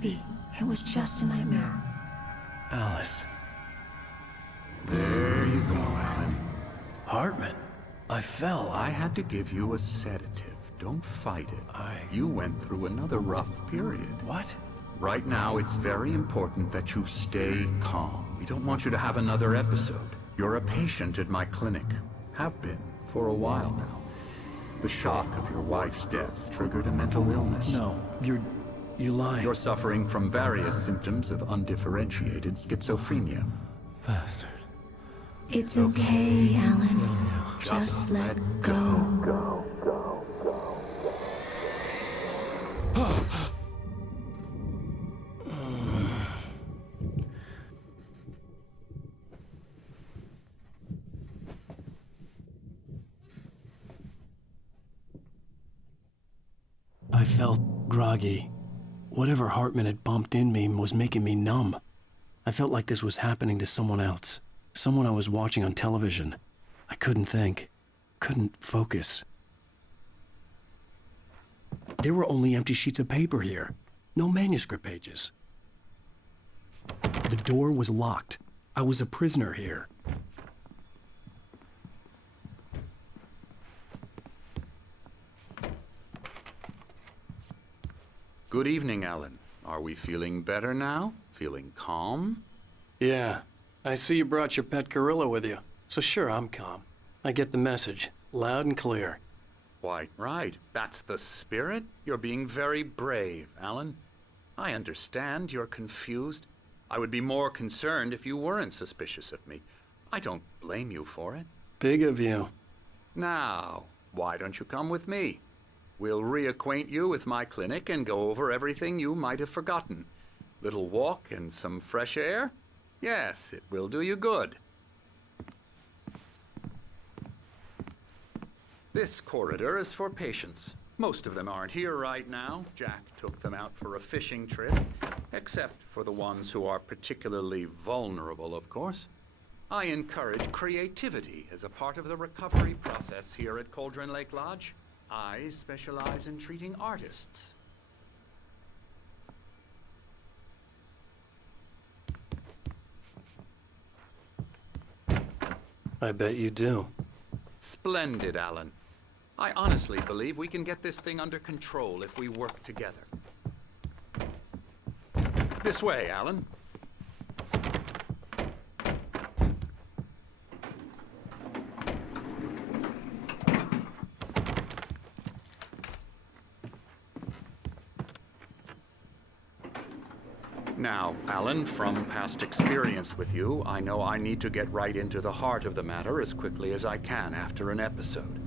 Maybe it was just a nightmare. Alice. There you go, Alan. Hartman. I fell. I had to give you a sedative. Don't fight it. You went through another rough period. What? Right now, it's very important that you stay calm. We don't want you to have another episode. You're a patient at my clinic. Have been for a while now. The shock of your wife's death triggered a mental illness. No, you lying. You're suffering from various symptoms of undifferentiated schizophrenia. Bastard. It's okay, Alan. Just let go. I felt groggy. Whatever Hartman had bumped in me was making me numb. I felt like this was happening to someone else. Someone I was watching on television. I couldn't think. Couldn't focus. There were only empty sheets of paper here. No manuscript pages. The door was locked. I was a prisoner here. Good evening, Alan. Are we feeling better now? Feeling calm? Yeah. I see you brought your pet gorilla with you. So sure, I'm calm. I get the message. Loud and clear. Quite right. That's the spirit. You're being very brave, Alan. I understand you're confused. I would be more concerned if you weren't suspicious of me. I don't blame you for it. Big of you. Now, why don't you come with me? We'll reacquaint you with my clinic and go over everything you might have forgotten. Little walk and some fresh air? Yes, it will do you good. This corridor is for patients. Most of them aren't here right now. Jack took them out for a fishing trip, except for the ones who are particularly vulnerable, of course. I encourage creativity as a part of the recovery process here at Cauldron Lake Lodge. I specialize in treating artists. I bet you do. Splendid, Alan. I honestly believe we can get this thing under control if we work together. This way, Alan. Now, Alan, from past experience with you, I know I need to get right into the heart of the matter as quickly as I can after an episode.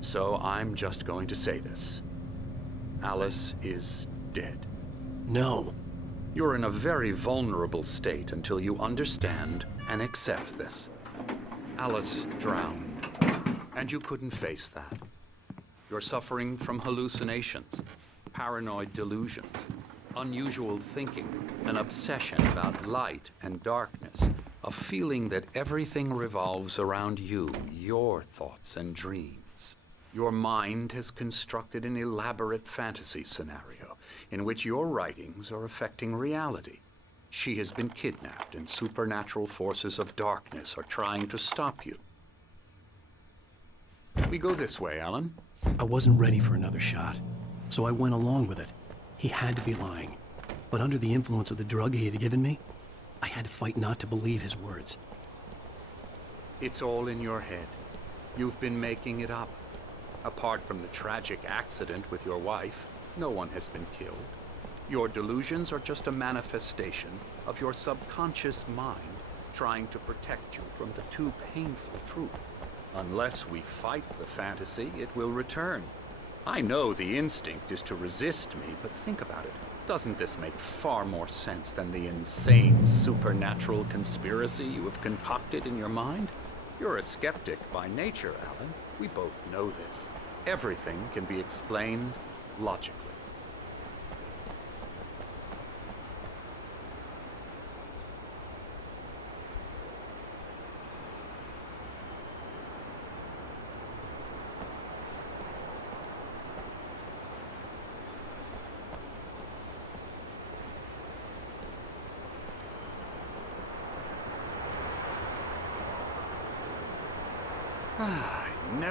So I'm just going to say this. Alice is dead. No. You're in a very vulnerable state until you understand and accept this. Alice drowned, and you couldn't face that. You're suffering from hallucinations, paranoid delusions, unusual thinking, an obsession about light and darkness, a feeling that everything revolves around you, your thoughts and dreams. Your mind has constructed an elaborate fantasy scenario in which your writings are affecting reality. She has been kidnapped, and supernatural forces of darkness are trying to stop you. We go this way, Alan. I wasn't ready for another shot, so I went along with it. He had to be lying. But under the influence of the drug he had given me, I had to fight not to believe his words. It's all in your head. You've been making it up. Apart from the tragic accident with your wife, no one has been killed. Your delusions are just a manifestation of your subconscious mind trying to protect you from the too painful truth. Unless we fight the fantasy, it will return. I know the instinct is to resist me, but think about it. Doesn't this make far more sense than the insane supernatural conspiracy you have concocted in your mind? You're a skeptic by nature, Alan. We both know this. Everything can be explained logically.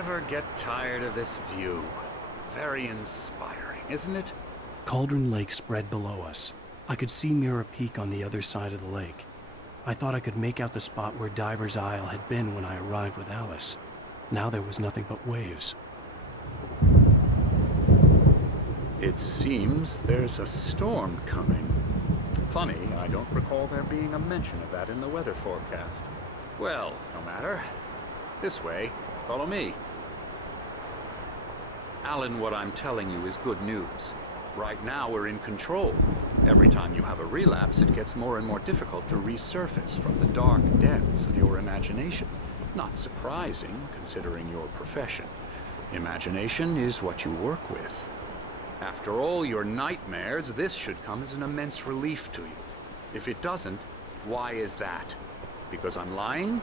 never get tired of this view. Very inspiring, isn't it? Cauldron Lake spread below us. I could see Mirror Peak on the other side of the lake. I thought I could make out the spot where Diver's Isle had been when I arrived with Alice. Now there was nothing but waves. It seems there's a storm coming. Funny, I don't recall there being a mention of that in the weather forecast. Well, no matter. This way. Follow me. Alan, what I'm telling you is good news. Right now, we're in control. Every time you have a relapse, it gets more and more difficult to resurface from the dark depths of your imagination. Not surprising, considering your profession. Imagination is what you work with. After all your nightmares, this should come as an immense relief to you. If it doesn't, why is that? Because I'm lying?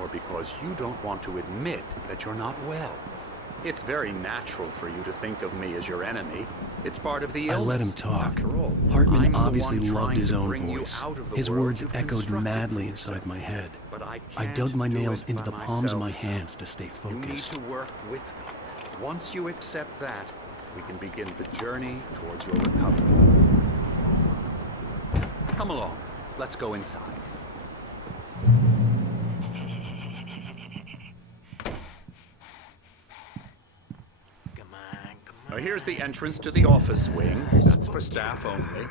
Or because you don't want to admit that you're not well? It's very natural for you to think of me as your enemy. It's part of the illness. I let him talk. After all, Hartman I'm the obviously one loved trying his to own bring you voice. out of the His world words you've echoed constructed madly for inside yourself. my head. But I I can't dug my do nails it into by the palms of my myself. hands to stay You need focused. to work with me. Once you accept that, we can begin the journey towards your recovery. Come along. Let's go inside. Now here's the entrance to the office wing. That's for staff only.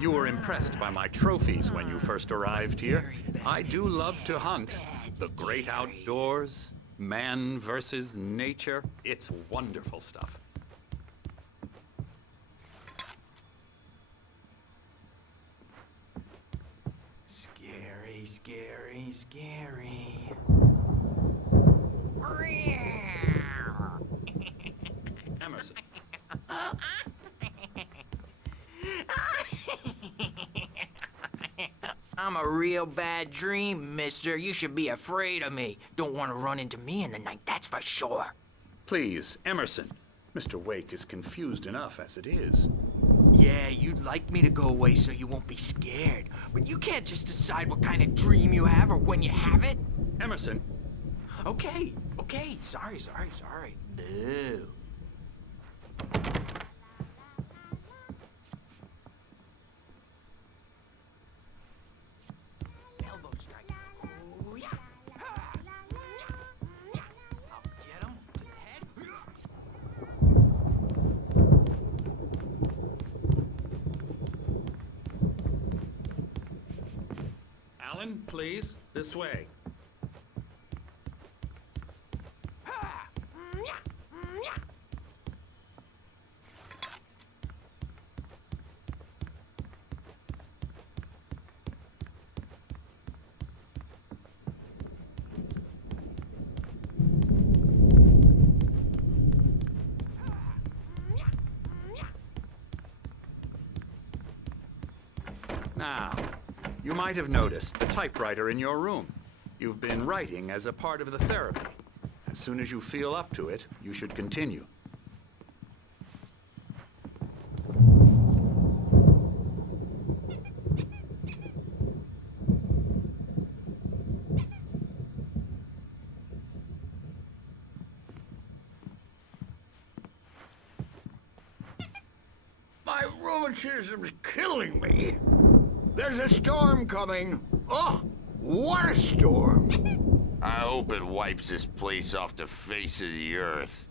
You were impressed by my trophies when you first arrived here. I do love to hunt. The great outdoors, man versus nature. It's wonderful stuff. Scary, scary, scary. Emerson. I'm a real bad dream, mister. You should be afraid of me. Don't want to run into me in the night, that's for sure. Please, Emerson. Mr. Wake is confused enough as it is. Yeah, you'd like me to go away so you won't be scared. But you can't just decide what kind of dream you have or when you have it. Emerson, Okay. Sorry. Boo. Elbow strike. Ooh, yeah. Ha. Yeah. I'll get him to the head. Alan, please, this way. Ha. Yeah. Now, you might have noticed the typewriter in your room. You've been writing as a part of the therapy. As soon as you feel up to it, you should continue. My rheumatism's killing me. There's a storm coming. Oh, what a storm. I hope it wipes this place off the face of the earth.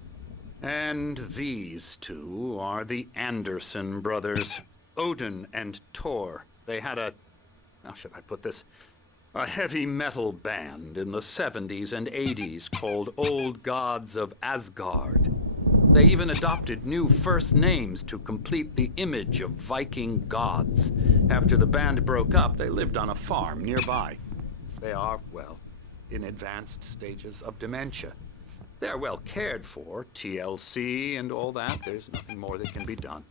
And these two are the Anderson brothers, Odin and Tor. They had how should I put this? A heavy metal band in the 70s and 80s called Old Gods of Asgard. They even adopted new first names to complete the image of Viking gods. After the band broke up, they lived on a farm nearby. They are, well, in advanced stages of dementia. They're well cared for, TLC and all that. There's nothing more that can be done.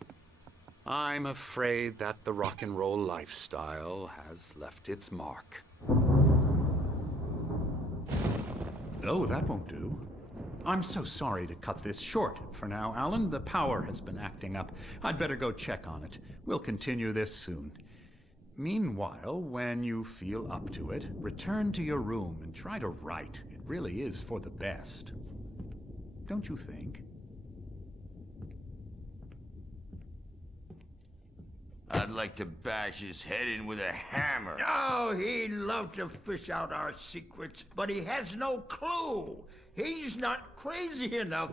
I'm afraid that the rock and roll lifestyle has left its mark. Oh, that won't do. I'm so sorry to cut this short for now, Alan. The power has been acting up. I'd better go check on it. We'll continue this soon. Meanwhile, when you feel up to it, return to your room and try to write. It really is for the best. don't you think? I'd like to bash his head in with a hammer. Oh, he'd love to fish out our secrets, but he has no clue. He's not crazy enough.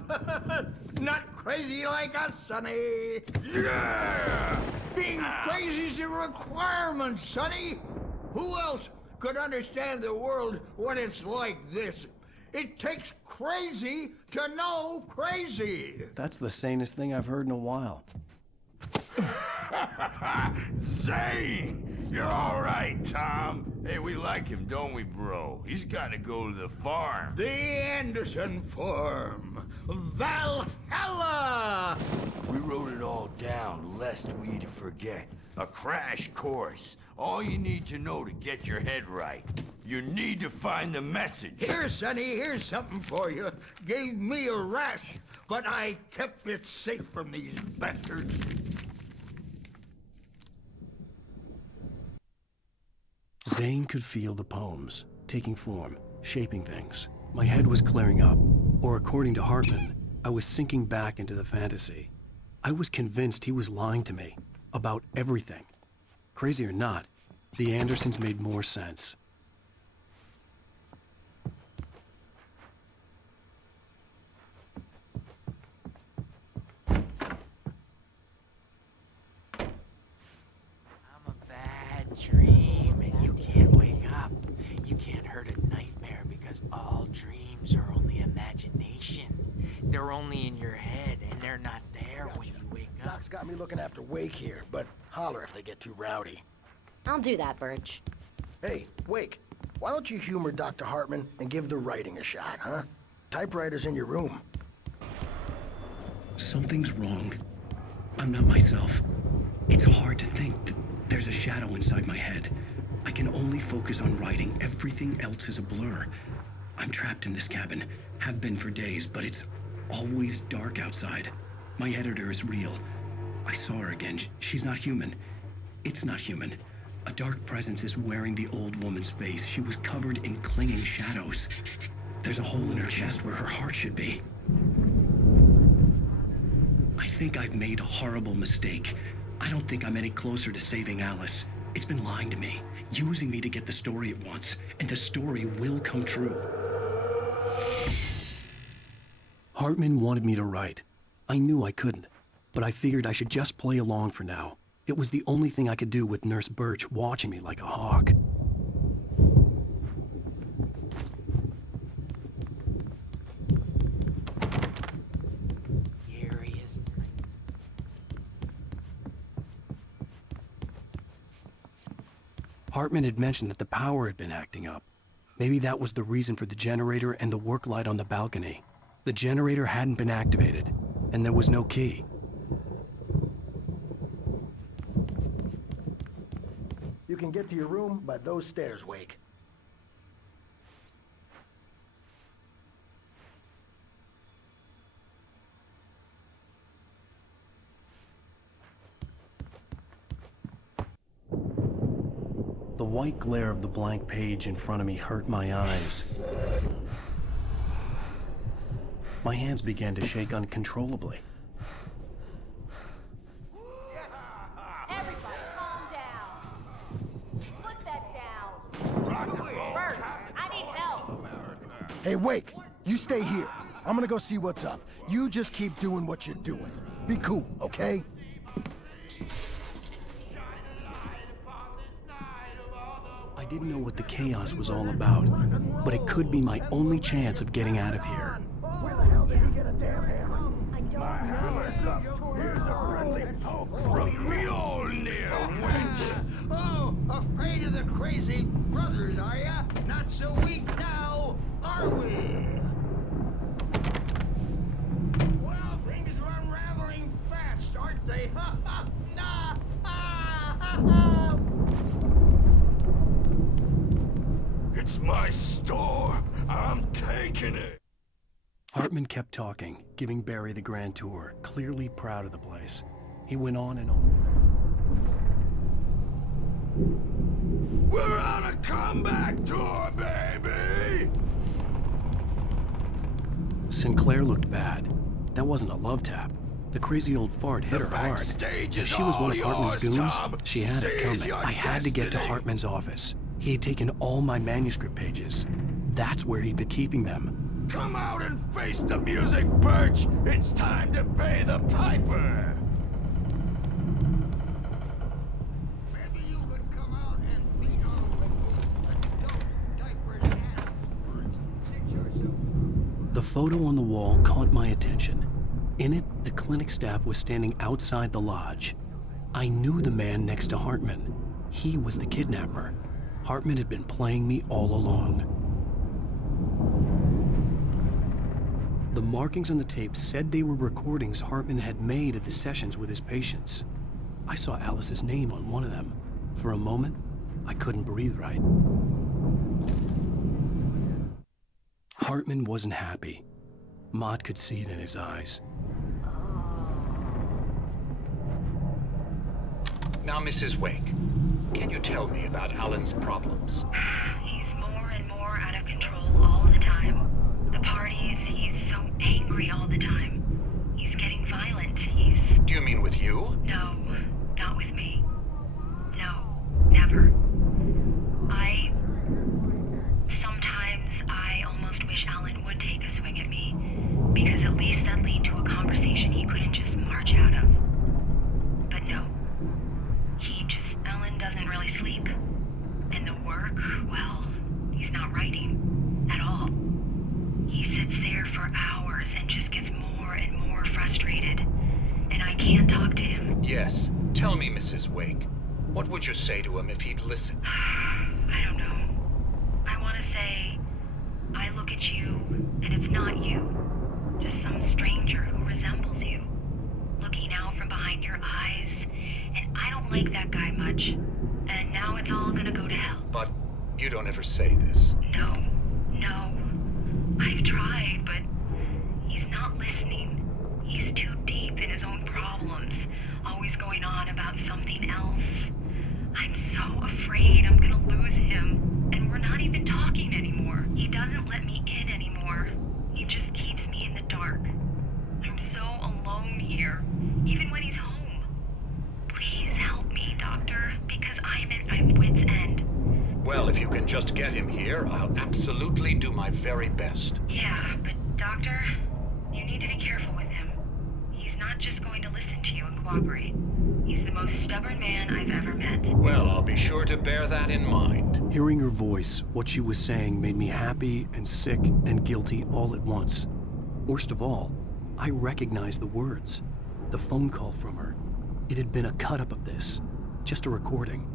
Not crazy like us, Sonny. Yeah! Being crazy's a requirement, Sonny. Who else could understand the world when it's like this? It takes crazy to know crazy. That's the sanest thing I've heard in a while. Zane! You're all right, Tom. Hey, we like him, don't we, bro? He's got to go to the farm. The Anderson Farm. Valhalla! We wrote it all down, lest we forget. A crash course. All you need to know to get your head right. You need to find the message. Here, Sonny, here's something for you. Gave me a rash, but I kept it safe from these bastards. Zane could feel the poems, taking form, shaping things. My head was clearing up, or according to Hartman, I was sinking back into the fantasy. I was convinced he was lying to me, about everything. Crazy or not, the Andersons made more sense. I'm a bad dream, and you can't wake up. You can't hurt a nightmare because all dreams are only imagination. They're only in your head, and they're not there when you wake up. Doc's got me looking after Wake here, but holler if they get too rowdy. I'll do that, Birch. Hey, Wake, why don't you humor Dr. Hartman and give the writing a shot, huh? Typewriter's in your room. Something's wrong. I'm not myself. It's hard to think that there's a shadow inside my head. I can only focus on writing. Everything else is a blur. I'm trapped in this cabin. Have been for days, but it's always dark outside. My editor is real. I saw her again. She's not human. It's not human. A dark presence is wearing the old woman's face. She was covered in clinging shadows. There's a hole in her chest where her heart should be. I think I've made a horrible mistake. I don't think I'm any closer to saving Alice. It's been lying to me, using me to get the story it wants, and the story will come true. Hartman wanted me to write. I knew I couldn't, but I figured I should just play along for now. It was the only thing I could do with Nurse Birch watching me like a hawk. Hartman had mentioned that the power had been acting up. Maybe that was the reason for the generator and the work light on the balcony. The generator hadn't been activated, and there was no key. You can get to your room by those stairs, Wake. The white glare of the blank page in front of me hurt my eyes. My hands began to shake uncontrollably. Everybody, calm down. Put that down. Birch, I need help. Hey, Wake, you stay here. I'm gonna go see what's up. You just keep doing what you're doing. Be cool, okay? I didn't know what the chaos was all about, but it could be my only chance of getting out of here. Where the hell did he get a damn hammer? I don't know. Here's a friendly poke from me old near wench. Oh, afraid of the crazy brothers, are ya? Not so weak now, are we? Well, things are unraveling fast, aren't they? Ha ha! Nah! Ah! Ha ha! It's my storm. I'm taking it. Hartman kept talking, giving Barry the grand tour, clearly proud of the place. He went on and on. We're on a comeback tour, baby! Sinclair looked bad. That wasn't a love tap. The crazy old fart hit her hard. backstage If is she was one of all Hartman's yours, goons, Tom. she had it Seize coming. your I had to get to destiny. Hartman's office. He had taken all my manuscript pages. That's where he'd been keeping them. Come out and face the music, Birch! It's time to pay the piper! Maybe you could come out and beat on the dope diapered ass birds. Sit yourself. The photo on the wall caught my attention. In it, the clinic staff was standing outside the lodge. I knew the man next to Hartman. He was the kidnapper. Hartman had been playing me all along. The markings on the tape said they were recordings Hartman had made at the sessions with his patients. I saw Alice's name on one of them. For a moment, I couldn't breathe right. Hartman wasn't happy. Maud could see it in his eyes. Now, Mrs. Wake, can you tell me about Alan's problems? He's more and more out of control all the time. The parties, he's so angry all the time. He's getting violent. Do you mean with you? No, not with me. No, never. Sometimes I almost wish Alan would take a swing at me, because at least that'd lead to a conversation he couldn't just march out of. But no. Alan doesn't really sleep. And the work, well, he's not writing at all. He sits there for hours and just gets more and more frustrated. And I can't talk to him. Yes. Tell me, Mrs. Wake, what would you say to him if he'd listen? I don't know. I want to say, I look at you, and it's not you. Just some stranger who resembles you. Looking out from behind your eyes. And I don't like that guy much. And now it's all gonna go to hell. But you don't ever say this. No. I've tried, but he's not listening. He's too deep in his own problems, always going on about something else. I'm so afraid I'm gonna lose him, and we're not even talking anymore. He doesn't let me in anymore. He just keeps me in the dark. I'm so alone here, even when he's home. Please help me, Doctor, because I'm at my wit's end. Well, if you can just get him here, I'll absolutely do my very best. Yeah, but Doctor, you need to be careful with him. He's not just going to listen to you and cooperate. He's the most stubborn man I've ever met. Well, I'll be sure to bear that in mind. Hearing her voice, what she was saying made me happy and sick and guilty all at once. Worst of all, I recognized the words. The phone call from her. It had been a cut-up of this. Just a recording.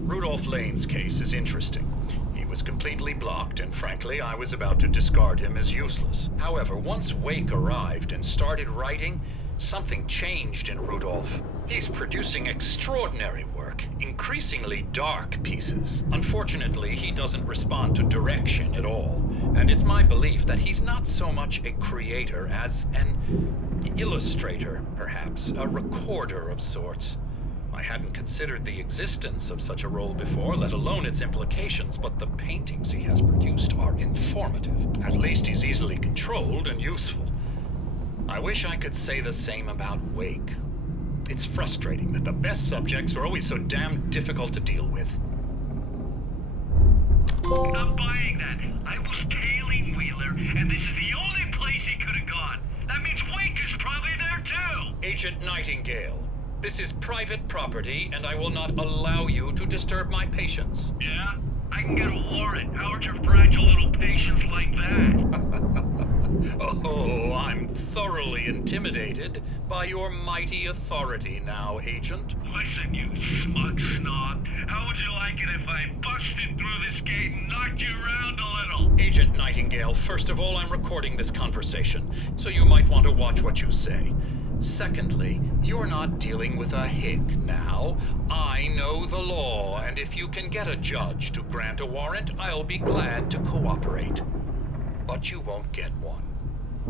Rudolph Lane's case is interesting. He was completely blocked, and frankly, I was about to discard him as useless. However, once Wake arrived and started writing, something changed in Rudolph. He's producing extraordinary work, increasingly dark pieces. Unfortunately, he doesn't respond to direction at all, and it's my belief that he's not so much a creator as an illustrator, perhaps, a recorder of sorts. I hadn't considered the existence of such a role before, let alone its implications, but the paintings he has produced are informative. At least he's easily controlled and useful. I wish I could say the same about Wake. It's frustrating that the best subjects are always so damn difficult to deal with. I'm buying that. I was tailing Wheeler, and this is the only place he could have gone. That means Wake is probably there too! Agent Nightingale, this is private property, and I will not allow you to disturb my patients. Yeah? I can get a warrant. Howard your fragile little patients like that? Oh, I'm thoroughly intimidated by your mighty authority now, Agent. Listen, you smug snob. How would you like it if I busted through this gate and knocked you around a little? Agent Nightingale, first of all, I'm recording this conversation, so you might want to watch what you say. Secondly, you're not dealing with a hick now. I know the law, and if you can get a judge to grant a warrant, I'll be glad to cooperate. But you won't get one.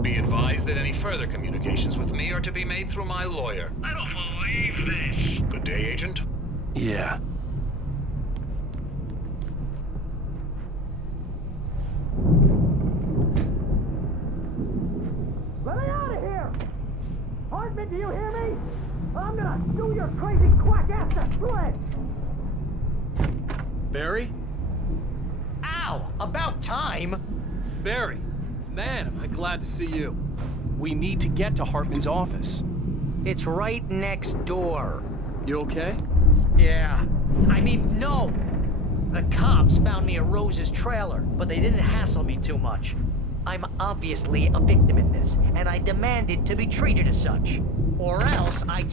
Be advised that any further communications with me are to be made through my lawyer. I don't believe this. Good day, Agent. Yeah. hear me? I'm gonna sue your crazy quack ass to shreds! Barry? Ow! About time! Barry, man, am I glad to see you. We need to get to Hartman's office. It's right next door. You okay? Yeah. I mean, no! The cops found me at Rose's trailer, but they didn't hassle me too much. I'm obviously a victim in this, and I demanded to be treated as such. Or else I'd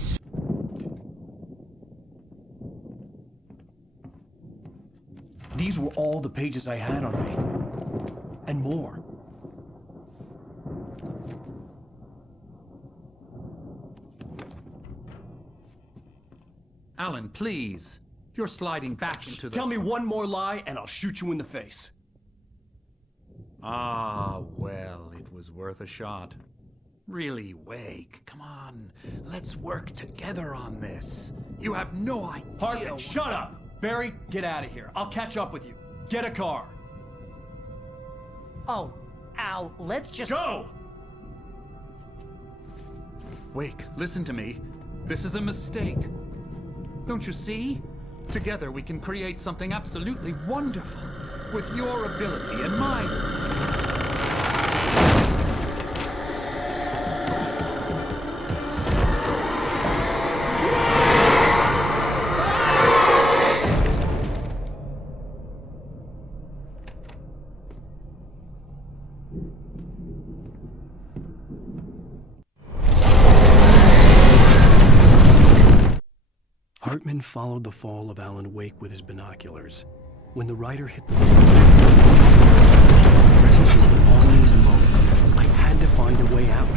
These were all the pages I had on me. And more. Alan, please. You're sliding back into the... Tell me one more lie and I'll shoot you in the face. Ah, well, it was worth a shot. Really, Wake, come on. Let's work together on this. You have no idea... Hartman, shut up! Barry, get out of here. I'll catch up with you. Get a car. Oh, Al, let's just... Go! Wake, listen to me. This is a mistake. Don't you see? Together we can create something absolutely wonderful. With your ability and mine. Hartman followed the fall of Alan Wake with his binoculars. When the rider hit the presence was on me in the moment. I had to find a way out.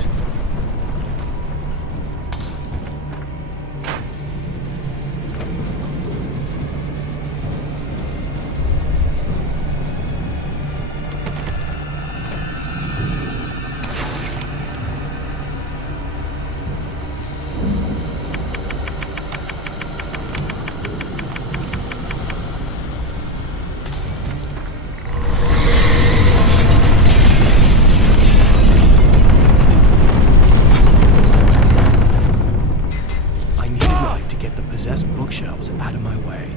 Bookshelves out of my way.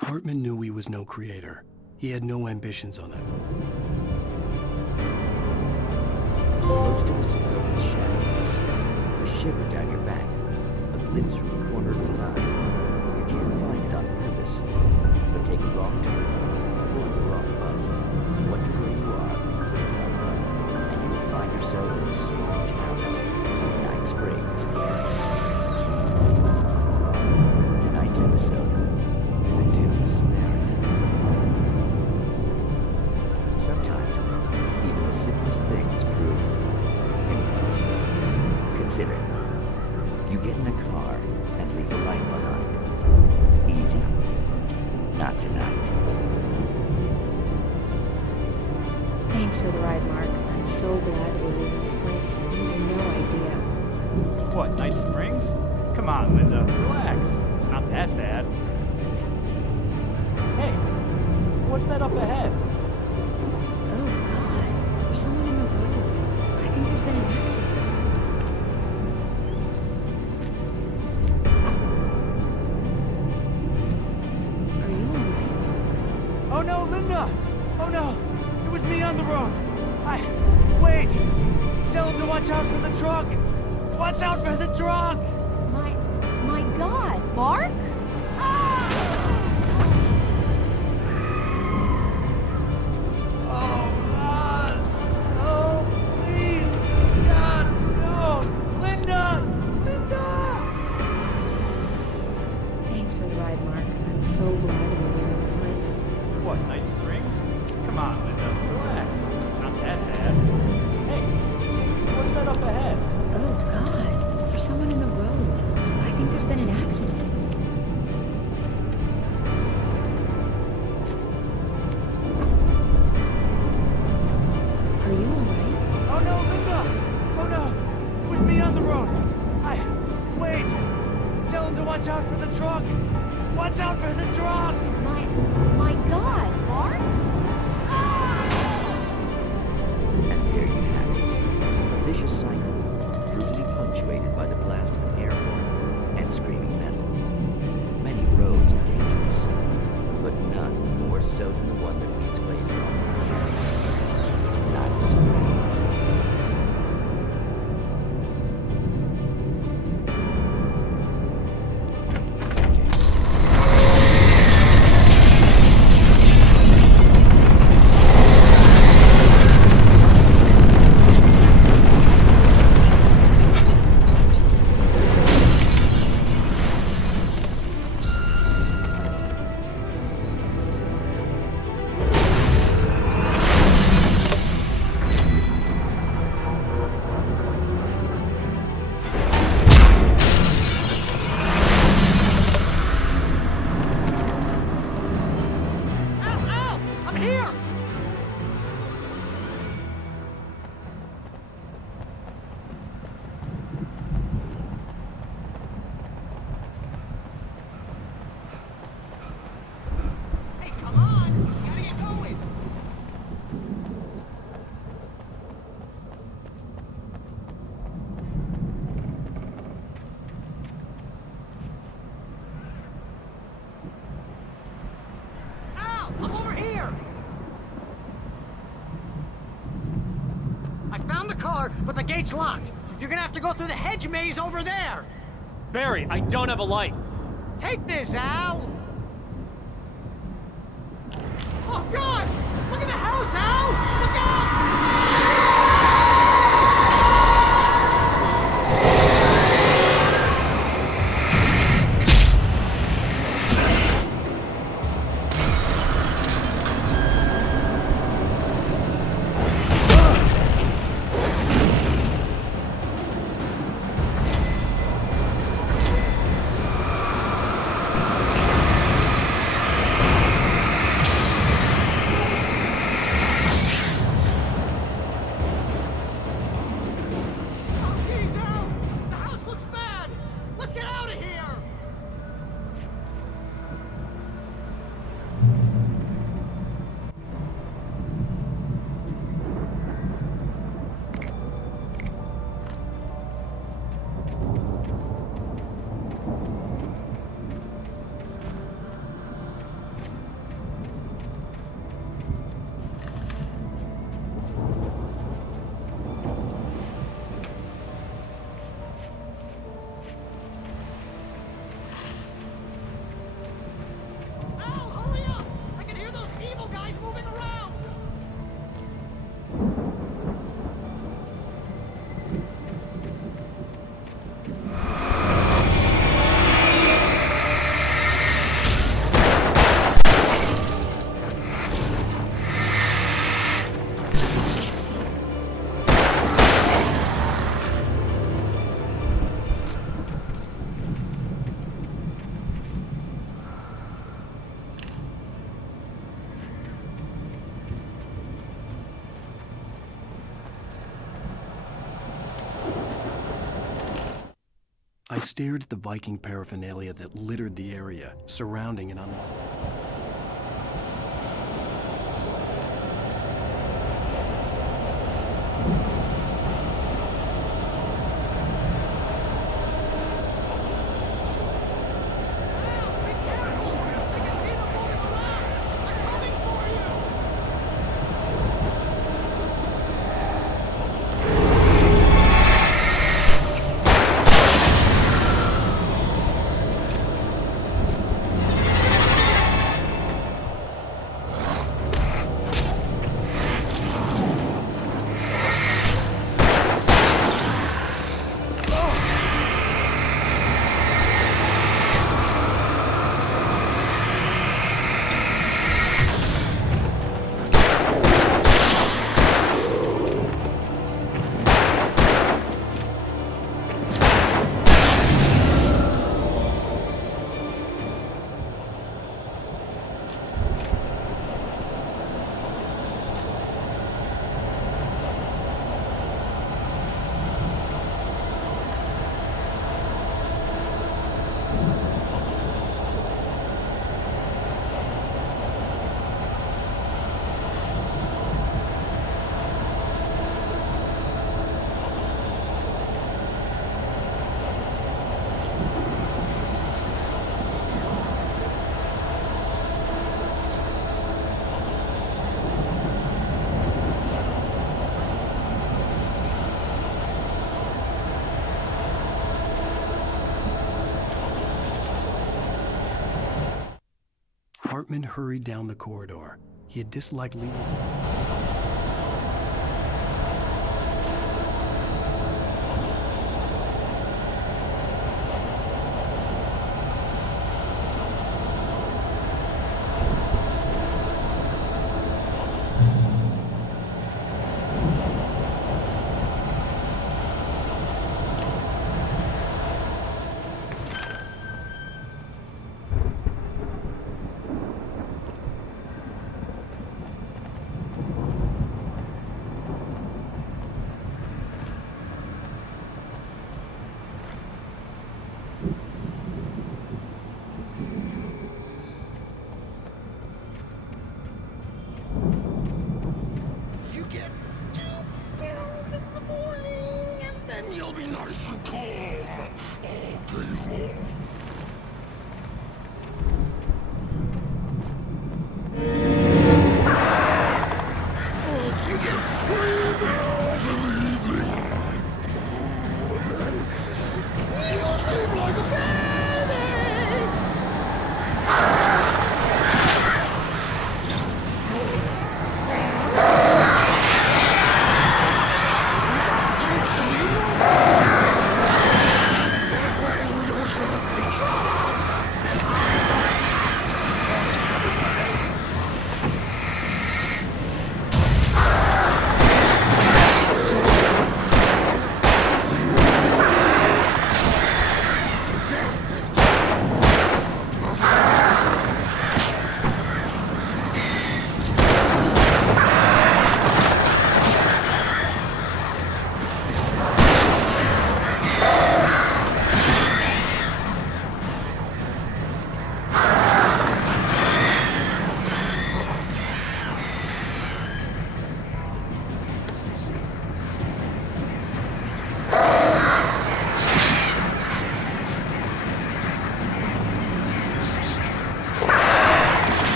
Hartman knew he was no creator. He had no ambitions on that. Most of us have felt the shadow, a shiver down your back, a glimpse from the corner of the eye. You can't find it on purpose, but take a wrong turn, board the wrong bus, wonder where you are, and you will find yourself in a small town in Night Springs. Tonight's episode, The Doomed Samaritan. Thanks for the ride, Mark. I'm so glad to be leaving this place. You have no idea. What, Night Springs? Come on, Linda, relax. It's not that bad. Hey, what's that up ahead? Oh, God. There's someone in the road. I think there's been an accident. Are you alright? Oh no, Linda! Oh no! It was me on the road! Wait! Tell him to watch out for the truck! Watch out for the truck! My God, Mark? Oh, God! Oh, please! God, no! Linda! Linda! Thanks for the ride, Mark. I'm so glad to be leaving this place. What, Night Springs? Come on, Linda, relax. It's not that bad. Hey, what's that up ahead? Oh, God. There's someone in the road. I think there's been an accident. Are you alright? Oh no, Linda! Oh no! It was me on the road! Wait! Tell him to watch out for the truck! Watch out for the truck! My God, Mark? And there you have it. A vicious cycle, brutally punctuated by the blast of an air horn and screaming metal. Many roads are dangerous, but none more so than the one that leads away from Night Springs. But the gate's locked. You're gonna have to go through the hedge maze over there. Barry, I don't have a light. Take this, Al. Oh, God! Look at the house, Al! Look out! I stared at the Viking paraphernalia that littered the area, surrounding and unlocked. Hartman hurried down the corridor. He had disliked leaving.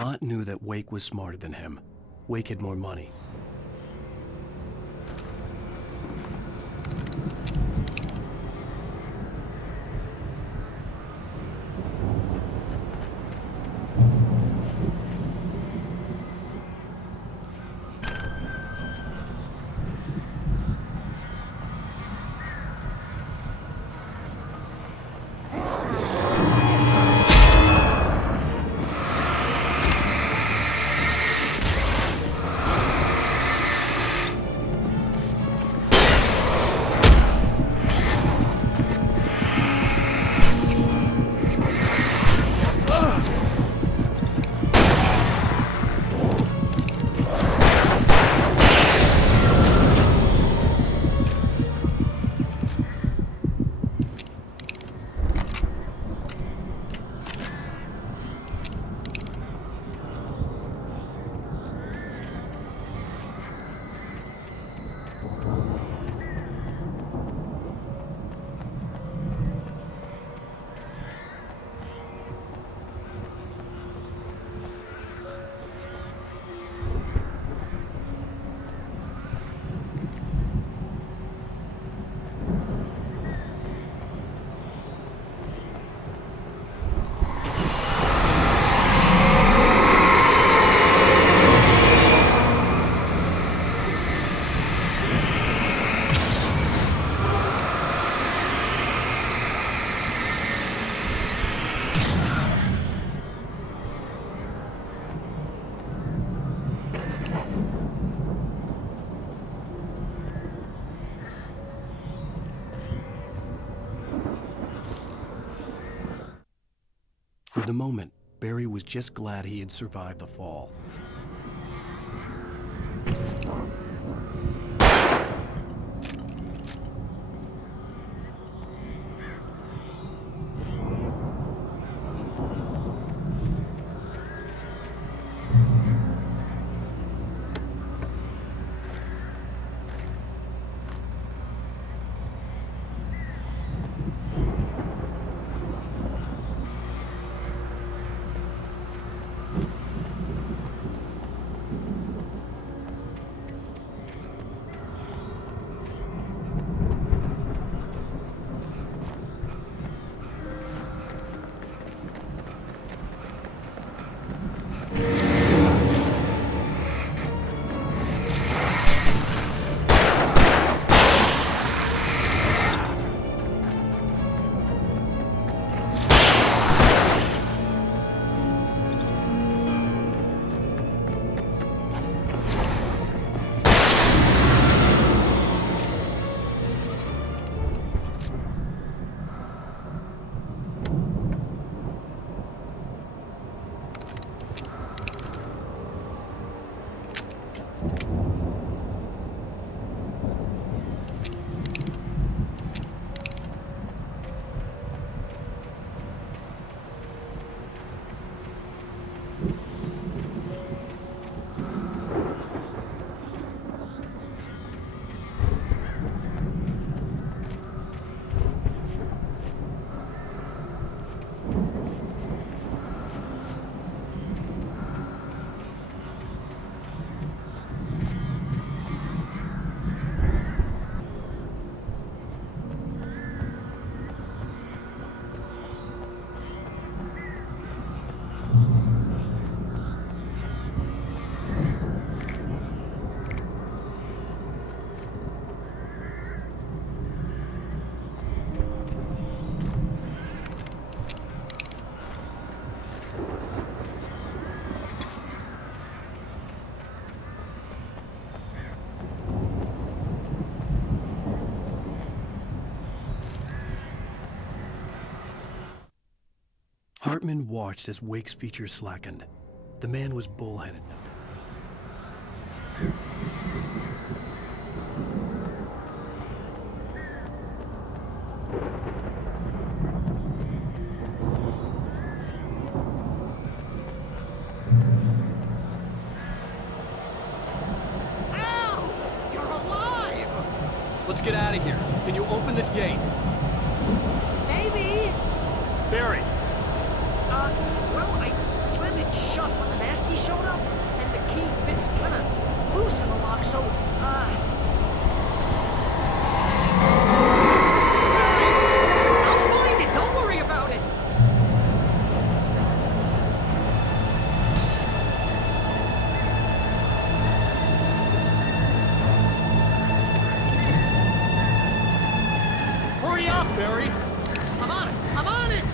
Mott knew that Wake was smarter than him. Wake had more money. For the moment, Barry was just glad he had survived the fall. Hartman watched as Wake's features slackened. The man was bullheaded now. Ow! You're alive! Let's get out of here. Can you open this gate? Maybe. Barry! Well, I slammed it locked shut when the nasty showed up, and the key fits kind of loose in the lock, so, I'll find it! Don't worry about it! Hurry up, Barry! I'm on it! I'm on it!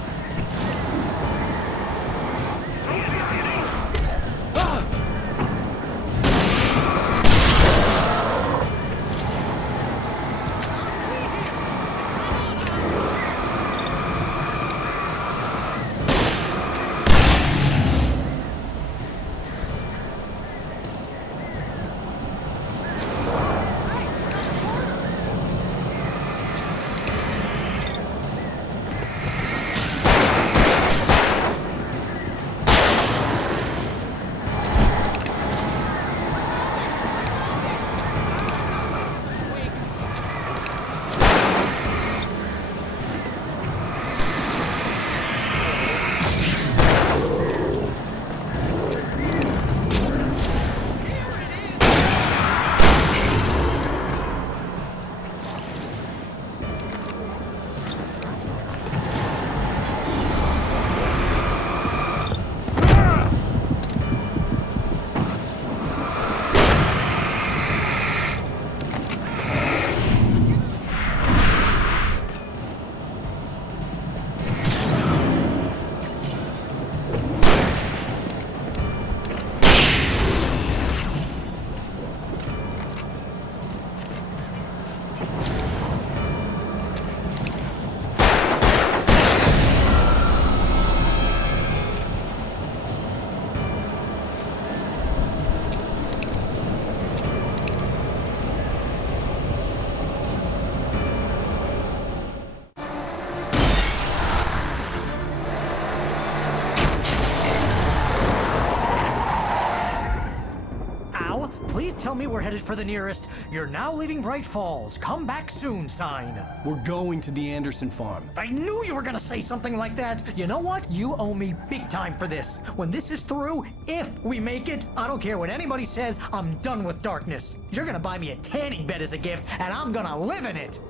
Please tell me we're headed for the nearest "You're now leaving Bright Falls. Come back soon" sign. We're going to the Anderson farm. I knew you were gonna say something like that. You know what? You owe me big time for this. When this is through, if we make it, I don't care what anybody says, I'm done with darkness. You're gonna buy me a tanning bed as a gift, and I'm gonna live in it.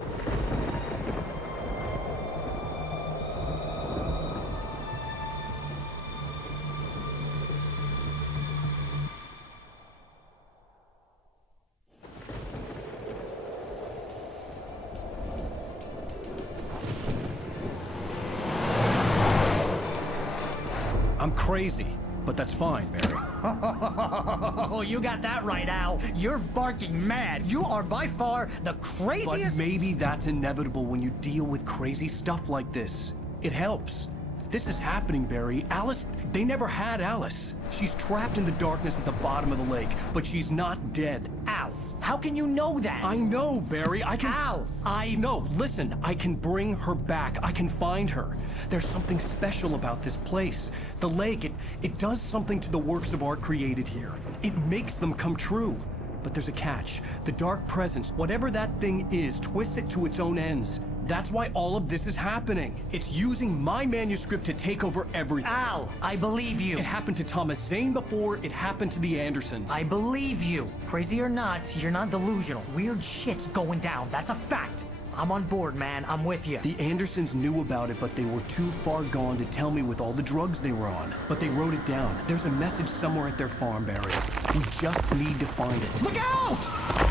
I'm crazy, but that's fine, Barry. Oh, you got that right, Al. You're barking mad. You are by far the craziest... But maybe that's inevitable when you deal with crazy stuff like this. It helps. This is happening, Barry. Alice, they never had Alice. She's trapped in the darkness at the bottom of the lake, but she's not dead. Al, how can you know that? I know, Barry. I can... Al, No, listen. I can bring her back. I can find her. There's something special about this place. The lake, it does something to the works of art created here. It makes them come true. But there's a catch. The dark presence, whatever that thing is, twists it to its own ends. That's why all of this is happening. It's using my manuscript to take over everything. Al, I believe you. It happened to Thomas Zane before, it happened to the Andersons. I believe you. Crazy or not, you're not delusional. Weird shit's going down. That's a fact. I'm on board, man. I'm with you. The Andersons knew about it, but they were too far gone to tell me with all the drugs they were on. But they wrote it down. There's a message somewhere at their farm, Barry. We just need to find it. Look out!